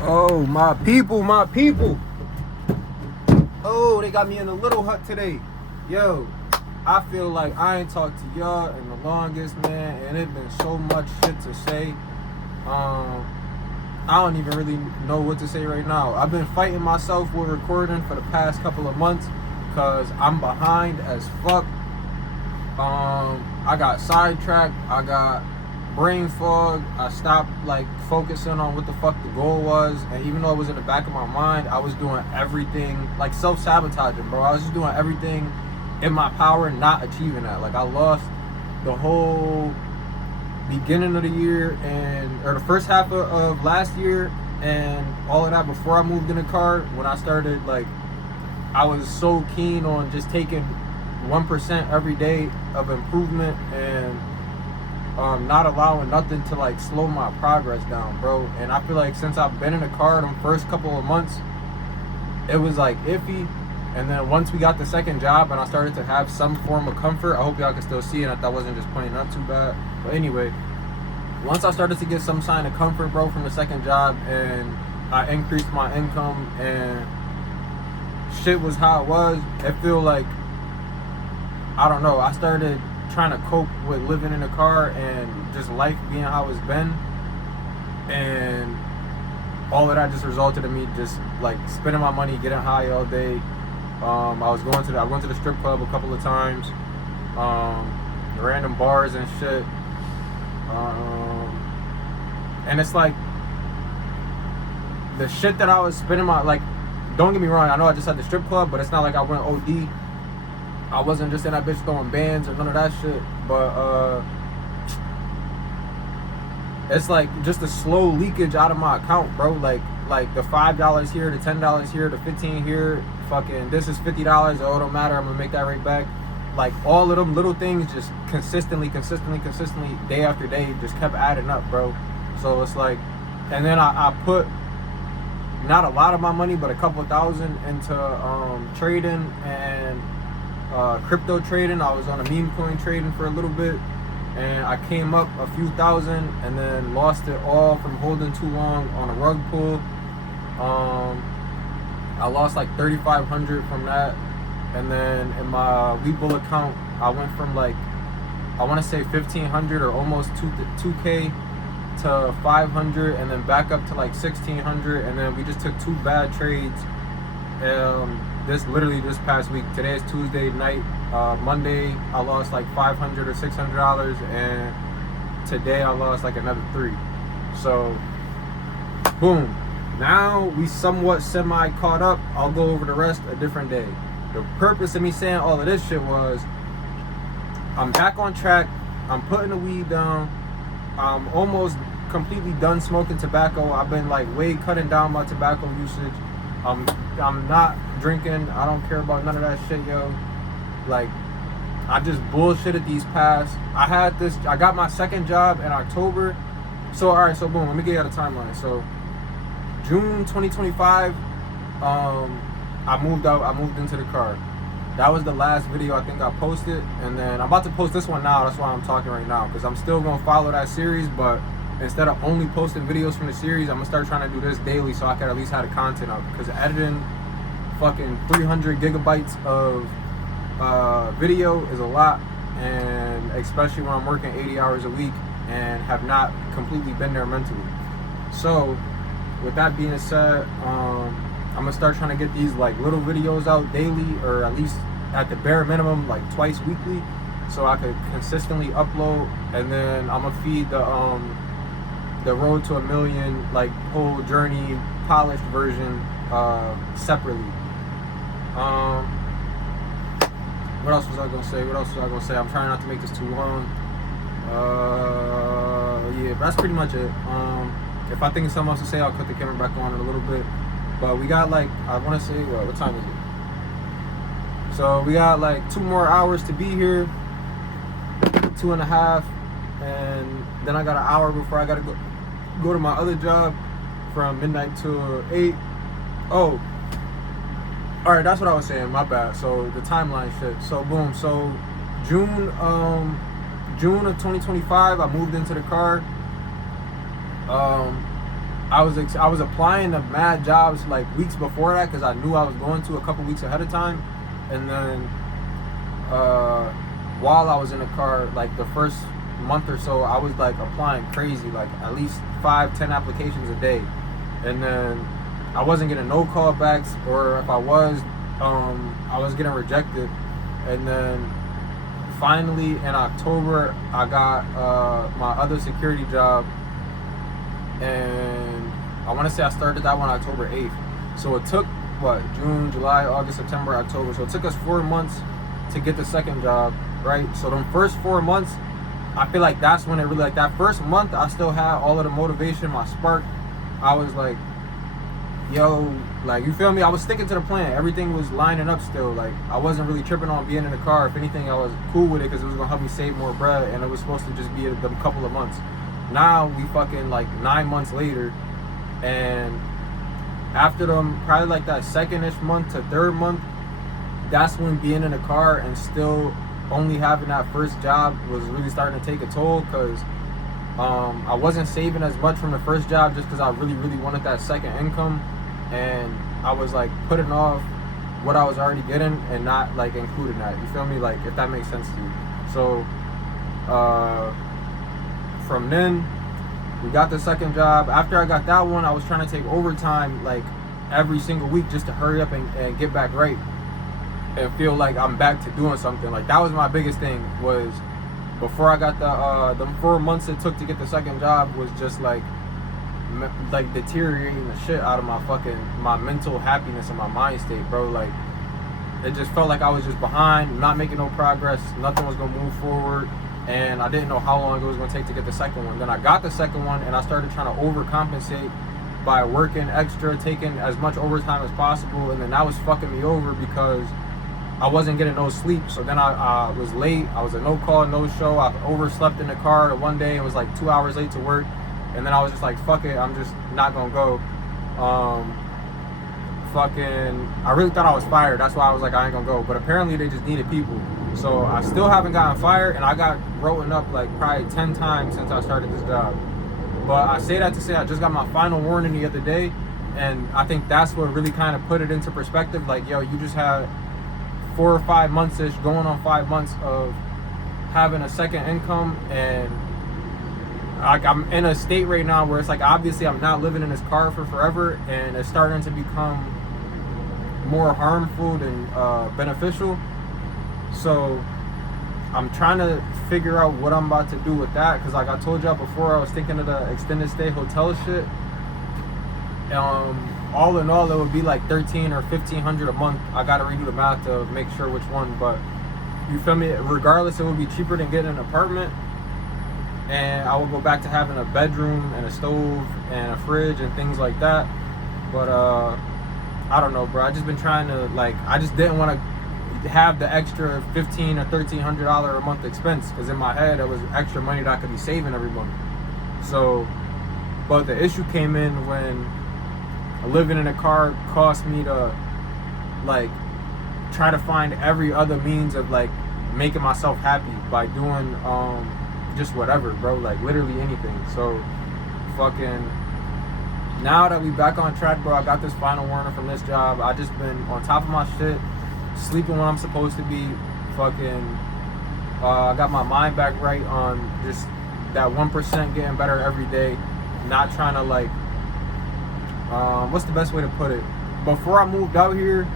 Oh, my people, my people. Oh, they got me in a little hut today. Yo, I feel like I ain't talked to y'all in the longest, man, and it been so much shit to say. I don't even really know what to say right now. I've been fighting myself with recording for the past couple of months because I'm behind as fuck. I got sidetracked. I got brain fog. I stopped focusing on what the fuck the goal was, and even though it was in the back of my mind, I was doing everything like self-sabotaging, bro. I was just doing everything in my power, not achieving that. Like I lost the whole beginning of the year or the first half of last year and all of that before I moved in the car. When I started, I was so keen on just taking 1% every day of improvement and not allowing nothing to slow my progress down, bro. And I feel like since I've been in the car them first couple of months, it was iffy. And then once we got the second job and I started to have some form of comfort, I hope y'all can still see it, that wasn't just pointing up too bad. But anyway, once I started to get some sign of comfort, bro, from the second job, and I increased my income and shit was how it was, it feel like, I don't know, I started trying to cope with living in a car and just life being how it's been, and all of that just resulted in me just spending my money, getting high all day. I went to the strip club a couple of times, random bars and shit, and it's like the shit that I was spending don't get me wrong, I know I just had the strip club, but it's not like I went OD. I wasn't just in that bitch throwing bands or none of that shit, but it's just a slow leakage out of my account, bro. Like the $5 here, the $10 here, the $15 here, fucking this is $50. Oh, it don't matter, I'm gonna make that right back. All of them little things just consistently, day after day, just kept adding up, bro. So it's and then I put not a lot of my money, but a couple thousand into trading and crypto trading. I was on a meme coin trading for a little bit, and I came up a few thousand and then lost it all from holding too long on a rug pull. I lost 3,500 from that, and then in my Webull account I went from I want to say 1,500 or almost 2K to 500, and then back up to 1,600, and then we just took two bad trades. This past week. Today is Tuesday night. Monday I lost $500 or $600, and today I lost another $3. So boom, now we somewhat semi caught up. I'll go over the rest a different day. The purpose of me saying all of this shit was I'm back on track. I'm putting the weed down. I'm almost completely done smoking tobacco. I've been way cutting down my tobacco usage. I'm not drinking. I don't care about none of that shit, yo. I just bullshitted these past. I got my second job in October. So alright, so boom, let me get you out a timeline. So June 2025, I moved into the car. That was the last video I think I posted, and then I'm about to post this one now. That's why I'm talking right now, because I'm still gonna follow that series, but instead of only posting videos from the series, I'm gonna start trying to do this daily so I can at least have the content up, because editing fucking 300 gigabytes of video is a lot, and especially when I'm working 80 hours a week and have not completely been there mentally. So with that being said, I'm gonna start trying to get these little videos out daily, or at least at the bare minimum twice weekly, so I could consistently upload. And then I'm gonna feed the road to 1 million whole journey polished version separately. What else was I gonna say? I'm trying not to make this too long. Yeah, that's pretty much it. If I think of something else to say, I'll cut the camera back on in a little bit. But we got I want to say, what time is it? So we got 2 more hours to be here, 2.5, and then I got an hour before I gotta go to my other job from midnight to 8. Oh, all right, that's what I was saying. My bad. So the timeline shit. So boom. So June of 2025, I moved into the car. I was applying to mad jobs like weeks before that because I knew I was going to a couple weeks ahead of time, and then while I was in the car, like the first month or so, I was like applying crazy, like at least 5-10 applications a day, and then I wasn't getting no callbacks, or if I was getting rejected. And then finally in October, I got my other security job, and I want to say I started that one October 8th. So it took June, July, August, September, October. So it took us 4 months to get the second job, right? So the first 4 months, I feel like that's when it really, like that first month, I still had all of the motivation, my spark. I was like, yo, like, you feel me? I was sticking to the plan. Everything was lining up still. Like, I wasn't really tripping on being in the car. If anything, I was cool with it because it was gonna help me save more bread, and it was supposed to just be a couple of months. Now we fucking like 9 months later, and after them, probably like that second-ish month to third month, that's when being in the car and still only having that first job was really starting to take a toll, because I wasn't saving as much from the first job just because I really, really wanted that second income, and I was like putting off what I was already getting and not like including that. You feel me? Like, if that makes sense to you. So from then, we got the second job. After I got that one, I was trying to take overtime like every single week just to hurry up and get back right and feel like I'm back to doing something. Like, that was my biggest thing, was before I got the 4 months it took to get the second job was just like deteriorating the shit out of my mental happiness and my mind state, bro. Like, it just felt like I was just behind, not making no progress, nothing was gonna move forward, and I didn't know how long it was gonna take to get the second one. Then I got the second one, and I started trying to overcompensate by working extra, taking as much overtime as possible, and then that was fucking me over because I wasn't getting no sleep. So then I was late. I was a no call, no show. I overslept in the car one day and was like 2 hours late to work. And then I was just like, fuck it, I'm just not gonna go. I really thought I was fired. That's why I was like, I ain't gonna go. But apparently they just needed people. So I still haven't gotten fired, and I got written up like probably 10 times since I started this job. But I say that to say I just got my final warning the other day, and I think that's what really kind of put it into perspective. Like, yo, you just had 4 or 5 months-ish, going on 5 months of having a second income, and like, I'm in a state right now where it's like, obviously I'm not living in this car for forever, and it's starting to become more harmful than beneficial. So I'm trying to figure out what I'm about to do with that, because like I told y'all before, I was thinking of the extended stay hotel shit. All in all, it would be like $1,300 or $1,500 a month. I gotta redo the math to make sure which one, but you feel me? Regardless, it would be cheaper than getting an apartment, and I would go back to having a bedroom and a stove and a fridge and things like that. But I don't know, bro. I just been trying to, like, I just didn't want to have the extra $1,500 or $1,300 a month expense, because in my head it was extra money that I could be saving every month. So, but the issue came in when living in a car cost me to like try to find every other means of like making myself happy by doing just whatever, bro, like literally anything. So fucking now that we back on track, bro, I got this final warning from this job. I just been on top of my shit, sleeping when I'm supposed to be, fucking I got my mind back right on just that 1% getting better every day, not trying to like what's the best way to put it? Before I moved out here,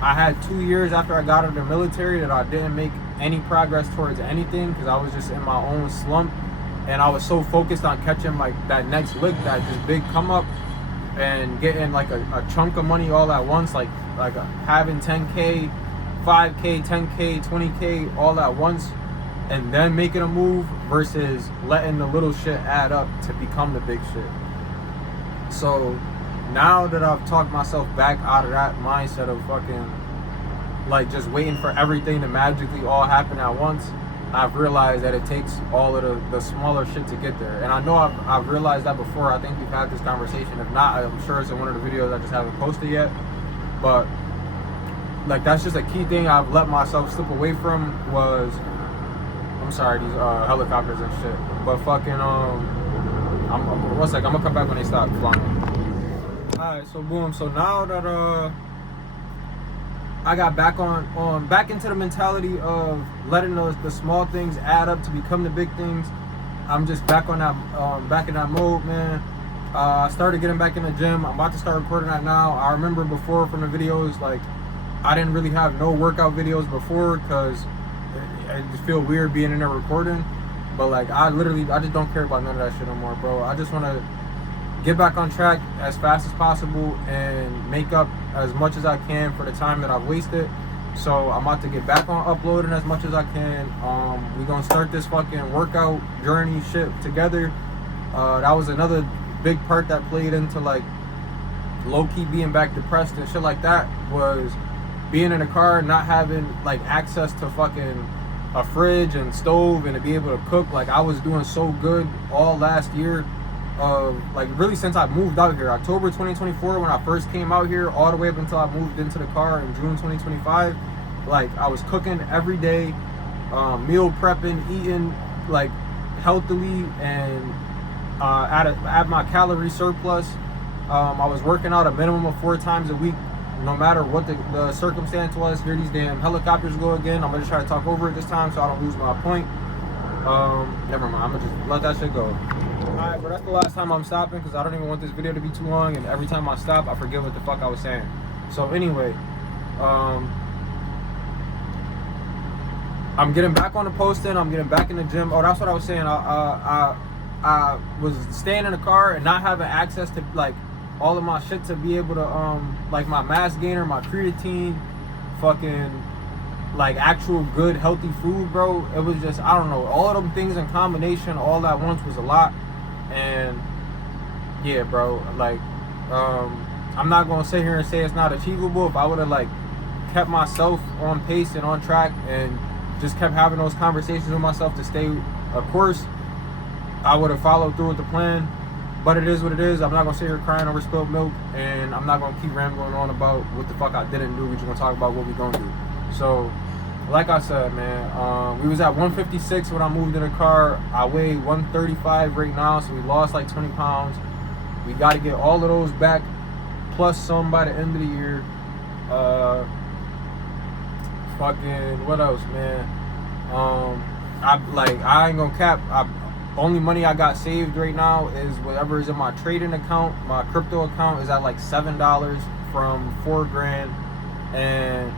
I had 2 years after I got out of the military that I didn't make any progress towards anything, because I was just in my own slump, and I was so focused on catching like that next lick, that just big come up, and getting like a chunk of money all at once, like having 10K, 5K, 10K, 20K all at once, and then making a move versus letting the little shit add up to become the big shit. So now that I've talked myself back out of that mindset of fucking like just waiting for everything to magically all happen at once, I've realized that it takes all of the smaller shit to get there. And I know I've realized that before. I think we've had this conversation. If not, I'm sure it's in one of the videos I just haven't posted yet. But like, that's just a key thing I've let myself slip away from was, I'm sorry, these helicopters and shit. But fucking One sec, I'm gonna come back when they stop flying. Alright, so boom. So now that I got back into the mentality of letting the small things add up to become the big things. I'm just back in that mode, man. I started getting back in the gym. I'm about to start recording that now. I remember before from the videos, like, I didn't really have no workout videos before because I just feel weird being in there recording. But like, I just don't care about none of that shit no more, bro. I just want to get back on track as fast as possible and make up as much as I can for the time that I've wasted. So I'm about to get back on uploading as much as I can. We're gonna start this fucking workout journey shit together. That was another big part that played into like low-key being back depressed and shit like that, was being in a car, not having like access to fucking a fridge and stove and to be able to cook. Like, I was doing so good all last year, like really since I moved out here, October 2024, when I first came out here, all the way up until I moved into the car in June 2025. Like, I was cooking every day, meal prepping, eating like healthily, and at my calorie surplus. I was working out a minimum of 4 times a week, no matter what the circumstance was. Here these damn helicopters go again. I'm gonna try to talk over it this time so I don't lose my point. Never mind, I'm gonna just let that shit go. Alright, but that's the last time I'm stopping because I don't even want this video to be too long, and every time I stop I forget what the fuck I was saying. So anyway, I'm getting back on the posting, I'm getting back in the gym. Oh, that's what I was saying. I was staying in the car and not having access to like all of my shit to be able to like my mass gainer, my creatine, fucking like actual good healthy food, bro. It was just, I don't know, all of them things in combination all at once was a lot. And yeah, bro, like I'm not gonna sit here and say it's not achievable. If I would have like kept myself on pace and on track and just kept having those conversations with myself to stay a course, I would have followed through with the plan. But it is what it is. I'm not gonna sit here crying over spilled milk, and I'm not gonna keep rambling on about what the fuck I didn't do. We're just gonna talk about what we gonna do. So, like I said, man, we was at 156 when I moved in the car. I weigh 135 right now, so we lost like 20 pounds. We got to get all of those back, plus some by the end of the year. Fucking what else, man? I ain't gonna cap. Only money I got saved right now is whatever is in my trading account. My crypto account is at like $7 from $4,000, and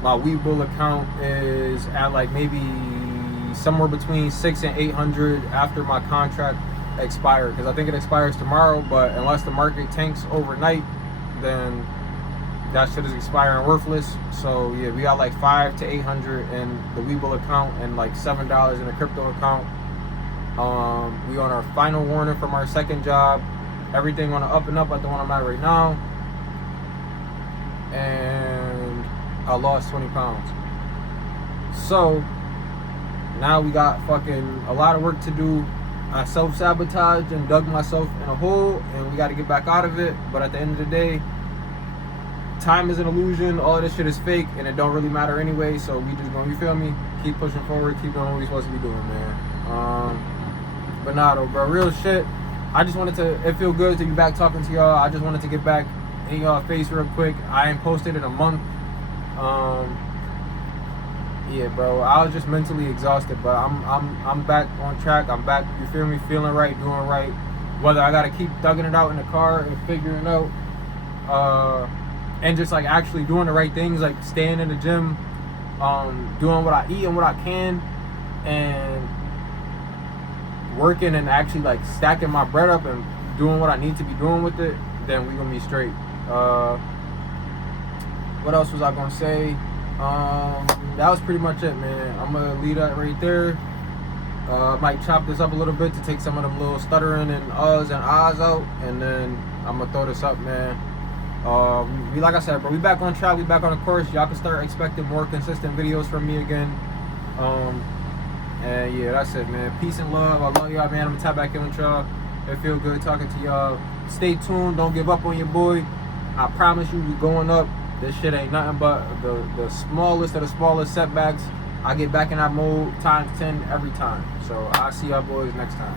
my Webull account is at like maybe somewhere between $600 and $800 after my contract expired, because I think it expires tomorrow. But unless the market tanks overnight, then that shit is expiring worthless. So yeah, we got like $500 to $800 in the Webull account and like $7 in the crypto account. We on our final warning from our second job. Everything on the up and up at the one I'm at right now. And I lost 20 pounds. So now we got fucking a lot of work to do. I self-sabotaged and dug myself in a hole, and we got to get back out of it. But at the end of the day, time is an illusion. All of this shit is fake, and it don't really matter anyway. So we just gonna, you feel me, keep pushing forward, keep doing what we supposed to be doing, man. But nah, though, bro, real shit. I just wanted to, it feel good to be back talking to y'all. I just wanted to get back in y'all face real quick. I ain't posted in a month. Yeah, bro, I was just mentally exhausted, but I'm back on track. I'm back, you feel me, feeling right, doing right. Whether I gotta keep thugging it out in the car and figuring out, and just like actually doing the right things, like staying in the gym, doing what I eat and what I can, and working and actually like stacking my bread up and doing what I need to be doing with it, then we gonna be straight. What else was I gonna say? That was pretty much it, man. I'm gonna leave that right there. I might chop this up a little bit to take some of them little stuttering and uhs and ahs out, and then I'm gonna throw this up, man. We, like I said, bro, we back on track, we back on the course. Y'all can start expecting more consistent videos from me again. And yeah, that's it, man. Peace and love. I love y'all, man. I'm gonna tap back in with y'all. It feel good talking to y'all. Stay tuned. Don't give up on your boy. I promise you, we going up. This shit ain't nothing but the smallest of the smallest setbacks. I get back in that mode times 10 every time. So I'll see y'all boys next time.